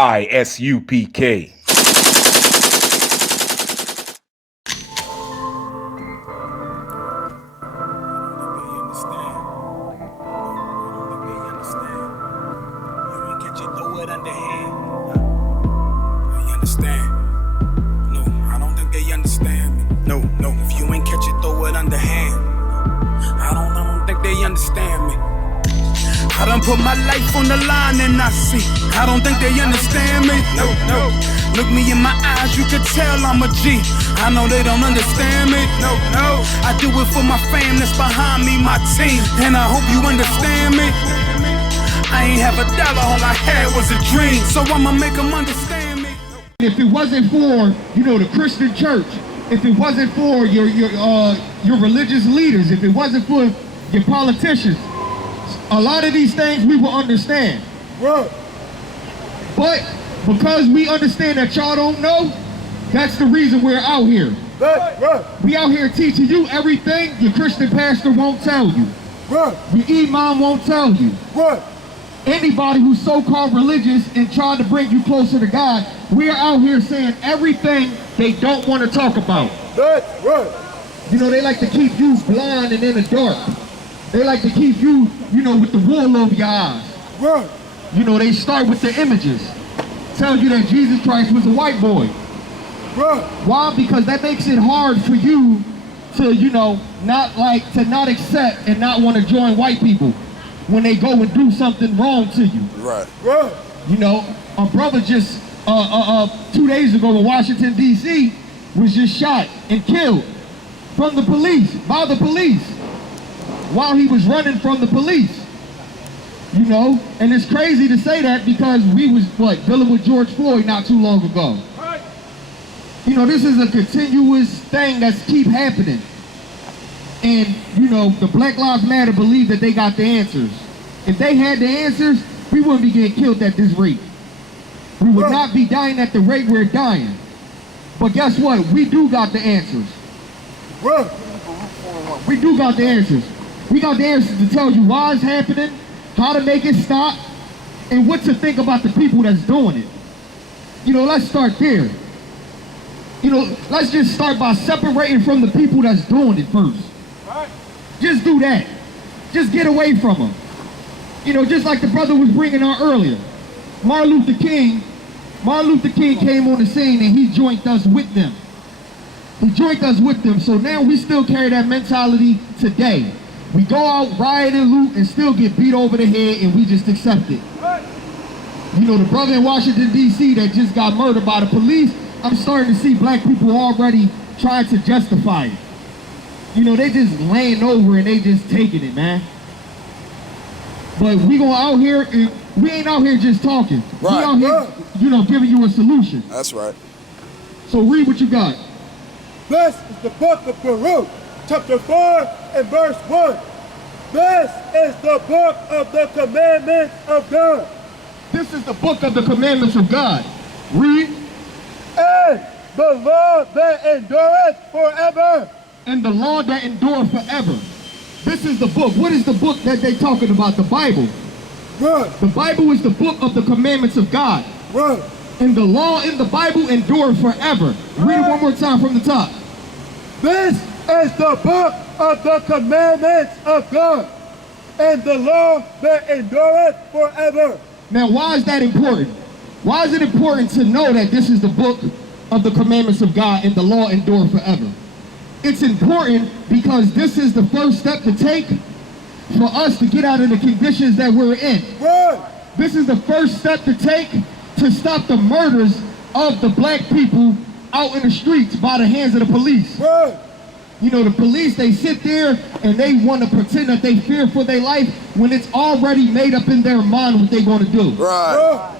I.S.U.P.K. If you ain't catch it, throw it underhand. I don't think they understand me. I done put my life on the line and I see. I don't think they understand me. No. Look me in my eyes, you can tell I'm a G. I know they don't understand me. No. I do it for my fam that's behind me, my team. And I hope you understand me. I ain't have a dollar, all I had was a dream. So I'ma make them understand me. If it wasn't for, the Christian church, if it wasn't for your religious leaders, if it wasn't for your politicians, a lot of these things we will understand. Right. But because we understand that y'all don't know, that's the reason we're out here. Right. We out here teaching you everything your Christian pastor won't tell you. Right. Your imam won't tell you. Right. Anybody who's so-called religious and trying to bring you closer to God, we're out here saying everything they don't want to talk about. That's right. They like to keep you blind and in the dark. They like to keep you, with the wool over your eyes. Right. They start with the images. Tell you that Jesus Christ was a white boy. Right. Why? Because that makes it hard for you to, not accept and not want to join white people when they go and do something wrong to you. Right. A brother just 2 days ago in Washington, D.C. was just shot and killed from the police, by the police, while he was running from the police. And it's crazy to say that because we was, dealing with George Floyd not too long ago. Right. This is a continuous thing that's keep happening. And, the Black Lives Matter believe that they got the answers. If they had the answers, we wouldn't be getting killed at this rate. We would not be dying at the rate we're dying. But guess what? We do got the answers. Right. We do got the answers. We got the answers to tell you why it's happening, how to make it stop, and what to think about the people that's doing it. Let's start there. Let's just start by separating from the people that's doing it first. Right. Just do that. Just get away from them. Just like the brother was bringing out earlier. Martin Luther King came on the scene and he joined us with them. So now we still carry that mentality today. We go out, riot and loot, and still get beat over the head, and we just accept it. Right. The brother in Washington, D.C. that just got murdered by the police, I'm starting to see black people already trying to justify it. They just laying over and they just taking it, man. But we going out here, and we ain't out here just talking. Right. We out here, giving you a solution. That's right. So read what you got. This is the book of Baruch, chapter 4 and verse 1. This is the book of the commandments of God. This is the book of the commandments of God. Read. And the law that endureth forever. And the law that endureth forever. This is the book. What is the book that they talking about? The Bible. Right. The Bible is the book of the commandments of God. Right. And the law in the Bible endures forever. Read it one more time from the top. This is the book of the commandments of God, and the law that endureth forever. Now, why is that important? Why is it important to know that this is the book of the commandments of God and the law endure forever? It's important because this is the first step to take for us to get out of the conditions that we're in. Right. This is the first step to take to stop the murders of the black people out in the streets by the hands of the police. Right. The police, they sit there and they want to pretend that they fear for their life when it's already made up in their mind what they're going to do. Right.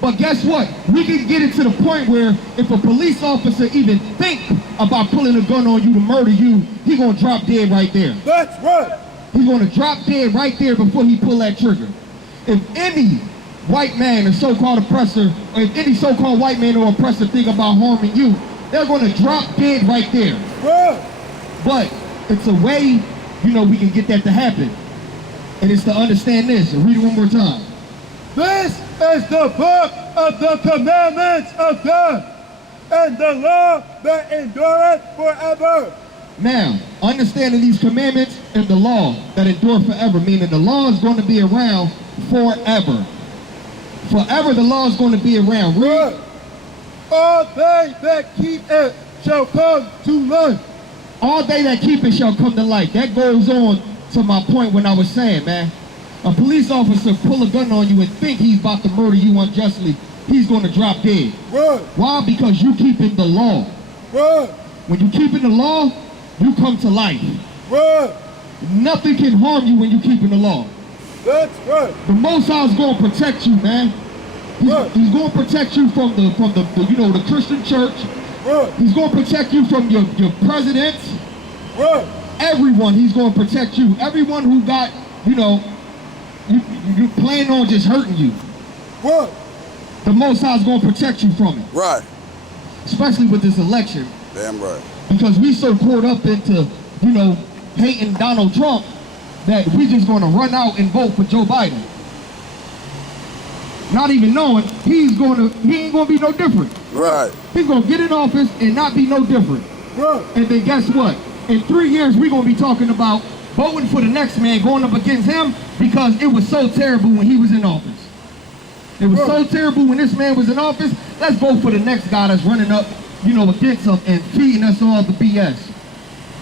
But guess what? We can get it to the point where if a police officer even think about pulling a gun on you to murder you, he's going to drop dead right there. That's right. He's going to drop dead right there before he pull that trigger. If any white man or so-called oppressor, or if any so-called white man or oppressor think about harming you, they're going to drop dead right there. Right. But it's a way, we can get that to happen. And it's to understand this. Read it one more time. This is the book of the commandments of God, and the law that endureth forever. Now, understanding these commandments and the law that endure forever, meaning the law is going to be around forever. Forever the law is going to be around. Read. All they that keep it shall come to life. All they that keep it shall come to life. That goes on to my point when I was saying, man, a police officer pull a gun on you and think he's about to murder you unjustly, he's going to drop dead. Right. Why? Because you keeping the law. Right. When you keeping the law, you come to life. Right. Nothing can harm you when you keeping the law. That's right. The Most High is going to protect you, man. He's going to protect you from the the Christian church. Right. He's going to protect you from your presidents. Right. Everyone, he's going to protect you. Everyone who got, you plan on just hurting you. Right. The Most High is going to protect you from it. Right. Especially with this election. Damn right. Because we so caught up into, hating Donald Trump that we just going to run out and vote for Joe Biden. Not even knowing he ain't going to be no different. Right. He's going to get in office and not be no different. Right. And then guess what? In 3 years, we're going to be talking about voting for the next man, going up against him, because it was so terrible when he was in office. It was so terrible when this man was in office. Let's vote for the next guy that's running up, against him and feeding us all the BS.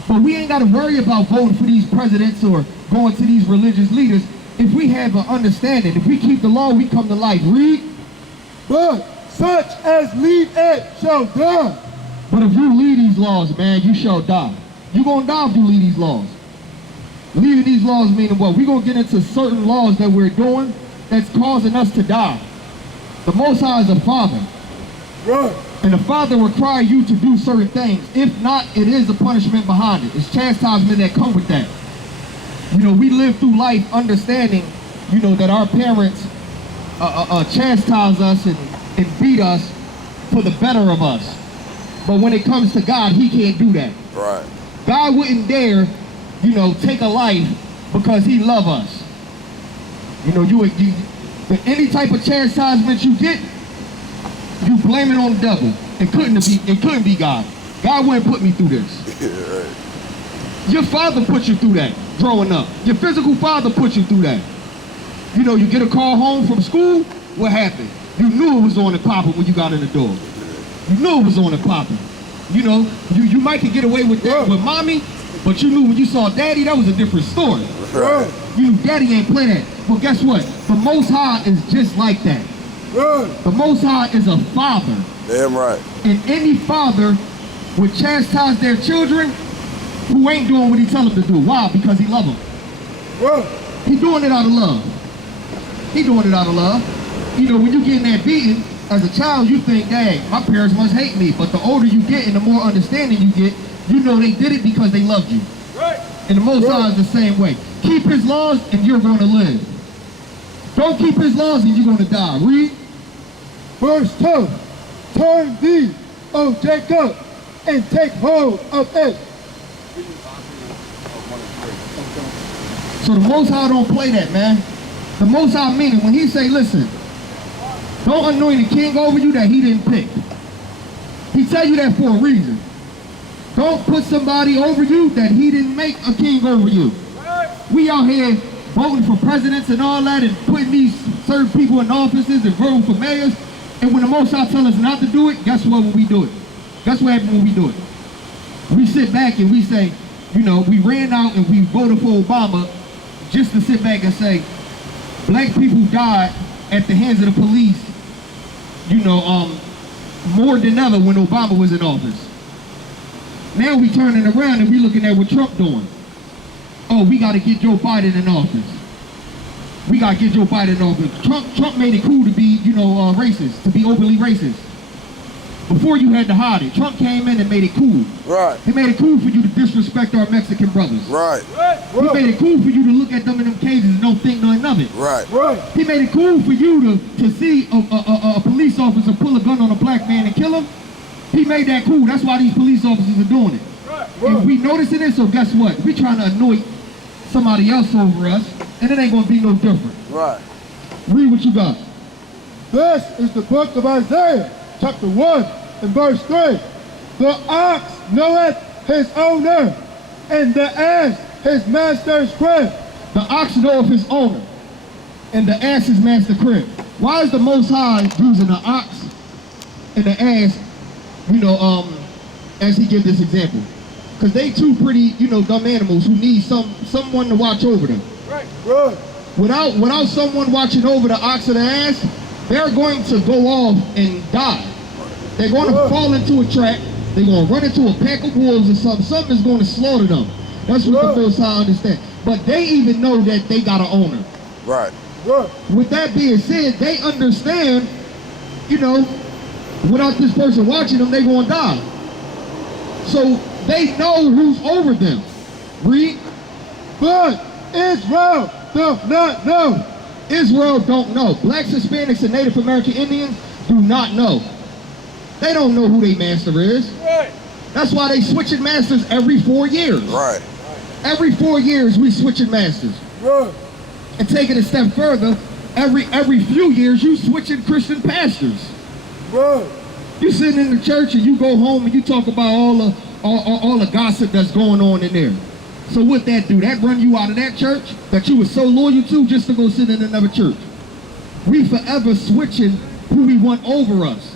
But we ain't got to worry about voting for these presidents or going to these religious leaders if we have an understanding. If we keep the law, we come to life. Read. But such as leave it shall die. But if you leave these laws, man, you shall die. You're going to die if you leave these laws. Leaving these laws meaning what? We're going to get into certain laws that we're doing that's causing us to die. The Most High is a father. Right. And the father require you to do certain things. If not, it is a punishment behind it. It's chastisement that come with that. We live through life understanding, that our parents chastise us and beat us for the better of us. But when it comes to God, he can't do that. Right. God wouldn't dare, take a life because he love us. Any type of chastisement you get, you blame it on the devil. It couldn't be God. God wouldn't put me through this. Yeah, right. Your father put you through that growing up. Your physical father put you through that. You get a call home from school, what happened? You knew it was on and popping when you got in the door. You knew it was on and popping. You might could get away with that with mommy, but you knew when you saw daddy, that was a different story. Right. You knew daddy ain't play that. Well, guess what? The Most High is just like that. Right. The Most High is a father. Damn right. And any father would chastise their children who ain't doing what he tell them to do. Why? Because he love them. Right. He doing it out of love. He doing it out of love. When you getting that beating, as a child, you think, dang, my parents must hate me. But the older you get and the more understanding you get, they did it because they loved you. Right. And the Most High is the same way. Keep his laws and you're going to live. Don't keep his laws and you're going to die. Read. Verse 2. Turn thee, O Jacob, and take hold of it. So the Most High don't play that, man. The Most High meaning when he say, listen, don't anoint a king over you that he didn't pick. He tell you that for a reason. Don't put somebody over you that he didn't make a king over you. We out here voting for presidents and all that and putting these certain people in offices and voting for mayors. And when the Most High tell us not to do it, guess what when we do it? Guess what happens when we do it? We sit back and we say, we ran out and we voted for Obama just to sit back and say, black people died at the hands of the police, more than ever when Obama was in office. Now we turning around and we looking at what Trump doing. Oh, we got to get Joe Biden in office. We got to get Joe Biden in office. Trump made it cool to be, racist, to be openly racist. Before you had to hide it, Trump came in and made it cool. Right. He made it cool for you to disrespect our Mexican brothers. Right. He made it cool for you to look at them in them cages and don't think nothing of it. Right. Right. He made it cool for you to see a police officer pull a gun on a black man and kill him. He made that cool. That's why these police officers are doing it. Right. And we noticing it, so guess what? We trying to anoint somebody else over us, and it ain't gonna be no different. Right. Read what you got. This is the book of Isaiah, chapter 1 and verse 3. The ox knoweth his owner, and the ass his master's crib. The ox knoweth his owner, and the ass his master's crib. Why is the Most High using the ox and the ass, as he gives this example? Because they two pretty, dumb animals who need someone to watch over them. Right. Right. Without someone watching over the ox or the ass, they're going to go off and die. They're going to fall into a trap. They're going to run into a pack of wolves or something. Something is going to slaughter them. That's what the Most High understand. But they even know that they got an owner. Right. Right. With that being said, they understand, without this person watching them, they're going to die. So they know who's over them. Read. But Israel does not know. Israel don't know. Blacks, Hispanics, and Native American Indians do not know. They don't know who their master is. Right. That's why they switching masters every 4 years. Right. Every 4 years we switching masters. Right. And take it a step further, every few years you switching Christian pastors. Right. You sitting in the church and you go home and you talk about all the gossip that's going on in there. So what that do? That run you out of that church that you were so loyal to just to go sit in another church. We forever switching who we want over us.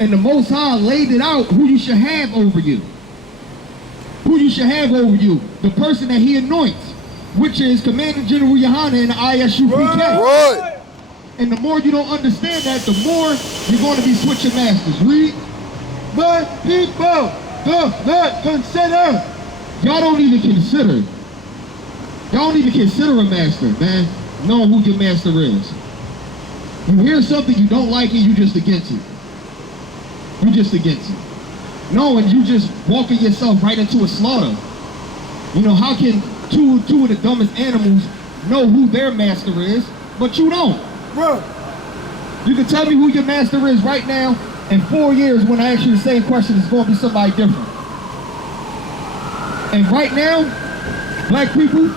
And the Most High laid it out who you should have over you. Who you should have over you. The person that he anoints, which is Commander General Yohanna in the I.S.U.P.K. Right. And the more you don't understand that, the more you're going to be switching masters. Read. But people do not consider. Y'all don't even consider. Y'all don't even consider a master, man. Knowing who your master is. You hear something you don't like it, you just against it. You just against it. Knowing you just walking yourself right into a slaughter. How can two of the dumbest animals know who their master is, but you don't? Right. You can tell me who your master is right now. In 4 years, when I ask you the same question, it's going to be somebody different. And right now, black people,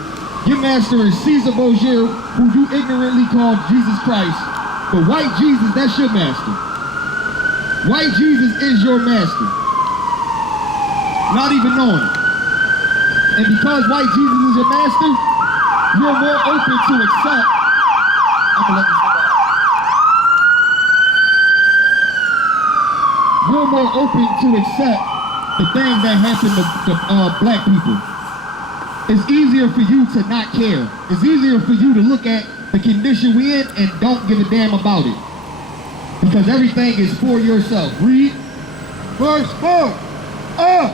your master is Caesar Borgia, who you ignorantly call Jesus Christ. But white Jesus, that's your master. White Jesus is your master. Not even knowing it. And because white Jesus is your master, you're more open to accept. I'm gonna let this go by. You're more open to accept the things that happen to black people. It's easier for you to not care. It's easier for you to look at the condition we in and don't give a damn about it. Because everything is for yourself. Read. Verse 4. A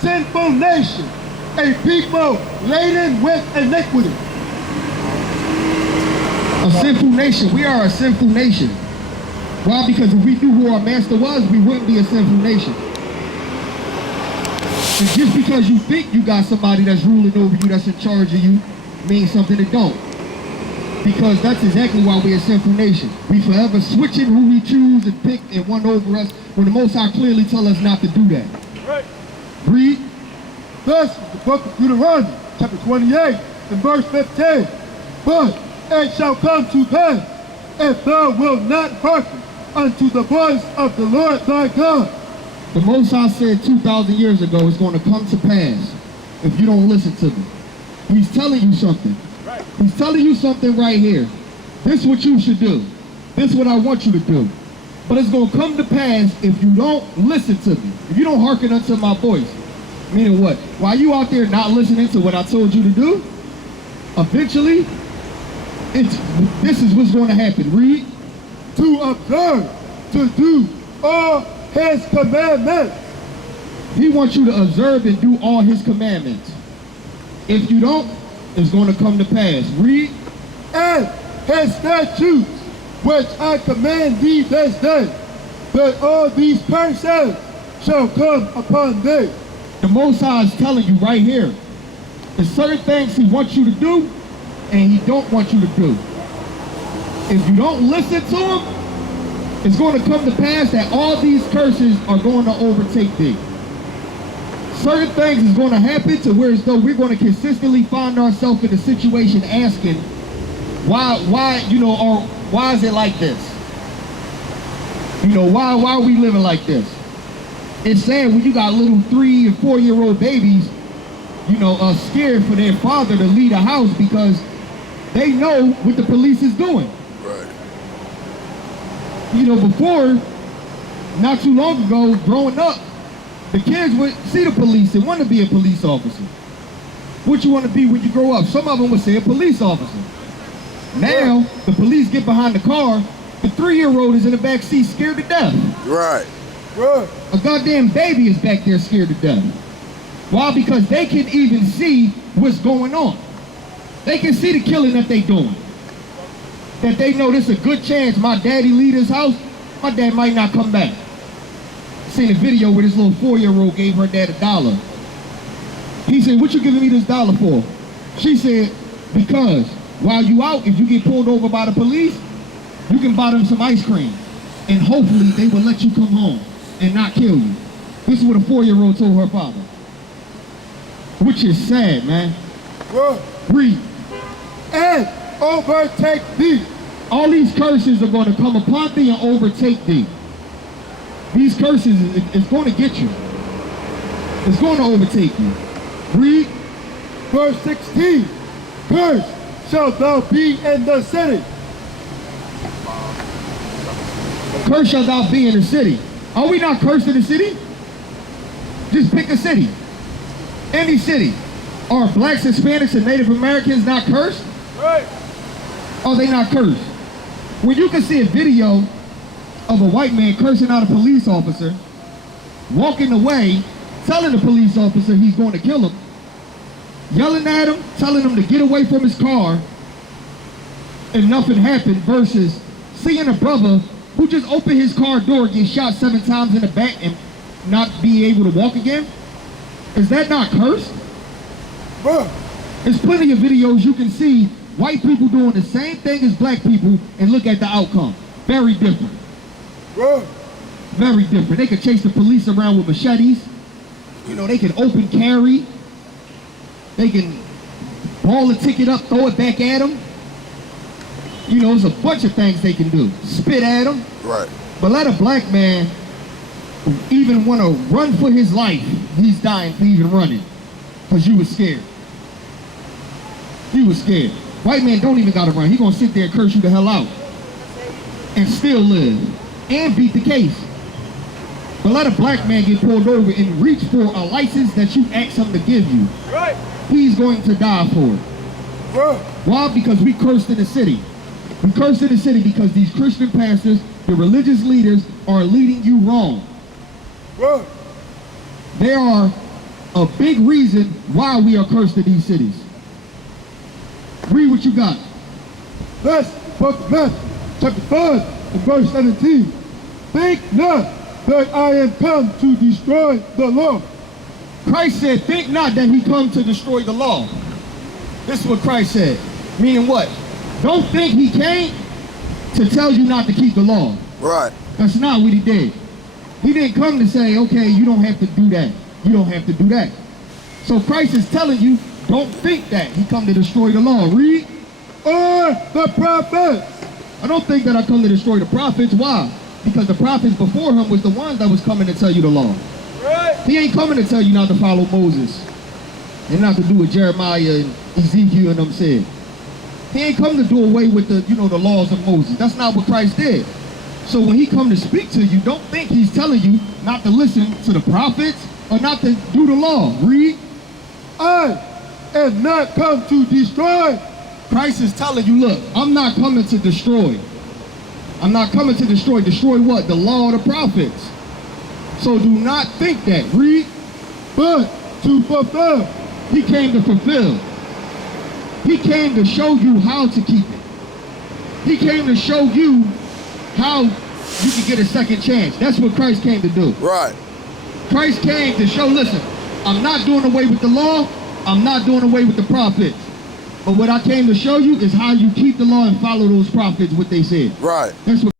sinful nation, a people laden with iniquity. A sinful nation. We are a sinful nation. Why? Because if we knew who our master was, we wouldn't be a sinful nation. And just because you think you got somebody that's ruling over you, that's in charge of you, means something that don't. Because that's exactly why we're a sinful nation. We forever switching who we choose and pick and one over us, when the Most High clearly tell us not to do that. Right. Read. This is the book of Deuteronomy, chapter 28, and verse 15. But it shall come to pass, if thou wilt not hearken unto the voice of the Lord thy God. The Most High said 2,000 years ago, it's going to come to pass if you don't listen to me. He's telling you something. Right. He's telling you something right here. This is what you should do. This is what I want you to do. But it's going to come to pass if you don't listen to me. If you don't hearken unto my voice. Meaning what? While you out there not listening to what I told you to do, eventually, this is what's going to happen. Read. To observe, to do all his commandments. He wants you to observe and do all his commandments. If you don't, it's going to come to pass. Read. And his statutes, which I command thee this day, that all these curses shall come upon thee. The Most High is telling you right here. There's certain things he wants you to do, and he don't want you to do. If you don't listen to him, it's going to come to pass that all these curses are going to overtake thee. Certain things is going to happen to where as though we're going to consistently find ourselves in a situation asking, why is it like this? You know, why are we living like this? It's sad when you got little 3 and 4-year-old babies, you know, scared for their father to leave the house because they know what the police is doing. Right. You know, before, not too long ago, growing up, the kids would see the police and want to be a police officer. What you want to be when you grow up? Some of them would say a police officer. Now, the police get behind the car, the 3-year-old is in the back seat scared to death. Right. A goddamn baby is back there scared to death. Why? Because they can even see what's going on. They can see the killing that they doing. That they know there's a good chance my daddy leave his house, my dad might not come back. Seen a video where this little 4-year-old gave her dad $1. He said, "What you giving me this $1 for?" She said, "Because while you out, if you get pulled over by the police, you can buy them some ice cream. And hopefully they will let you come home and not kill you." This is what a 4-year-old told her father. Which is sad, man. Read. And overtake thee. All these curses are going to come upon thee and overtake thee. These curses is going to get you. It's going to overtake you. Read. Verse 16. Cursed shalt thou be in the city. Cursed shalt thou be in the city. Are we not cursed in the city? Just pick a city. Any city. Are blacks, Hispanics, and Native Americans not cursed? Right. Are they not cursed? When you can see a video of a white man cursing out a police officer, walking away, telling the police officer he's going to kill him, yelling at him, telling him to get away from his car, and nothing happened, versus seeing a brother who just opened his car door, get shot 7 times in the back, and not be able to walk again? Is that not cursed? There's plenty of videos you can see white people doing the same thing as black people and look at the outcome. Very different. Very different. They could chase the police around with machetes. You know, they can open carry. They can ball a ticket up, throw it back at them. You know, there's a bunch of things they can do. Spit at them. Right. But let a black man even want to run for his life, he's dying for even running. Because you was scared. You was scared. White man don't even got to run. He going to sit there and curse you the hell out. And still live. And beat the case. But let a black man get pulled over and reach for a license that you asked him to give you. Right. He's going to die for it. Why? Because we cursed in the city. We cursed in the city because these Christian pastors, the religious leaders, are leading you wrong. They are a big reason why we are cursed in these cities. Read what you got. Thus, book of Matthew, chapter 5, and verse 17. Think not that I am come to destroy the law. Christ said, think not that he come to destroy the law. This is what Christ said. Meaning what? Don't think he came to tell you not to keep the law. Right. That's not what he did. He didn't come to say, okay, you don't have to do that. You don't have to do that. So Christ is telling you, don't think that he come to destroy the law. Read. Or the prophets. I don't think that I come to destroy the prophets. Why? Because the prophets before him was the ones that was coming to tell you the law. Right. He ain't coming to tell you not to follow Moses and not to do what Jeremiah and Ezekiel and them said. He ain't come to do away with the, you know, the laws of Moses. That's not what Christ did. So when he come to speak to you, don't think he's telling you not to listen to the prophets or not to do the law. Read. I am not come to destroy. Christ is telling you, look, I'm not coming to destroy. I'm not coming to destroy. Destroy what? The law of the prophets. So do not think that. Read. But to fulfill. He came to fulfill. He came to show you how to keep it. He came to show you how you can get a second chance. That's what Christ came to do. Right. Christ came to show, listen, I'm not doing away with the law. I'm not doing away with the prophets. But what I came to show you is how you keep the law and follow those prophets, what they said. Right. That's what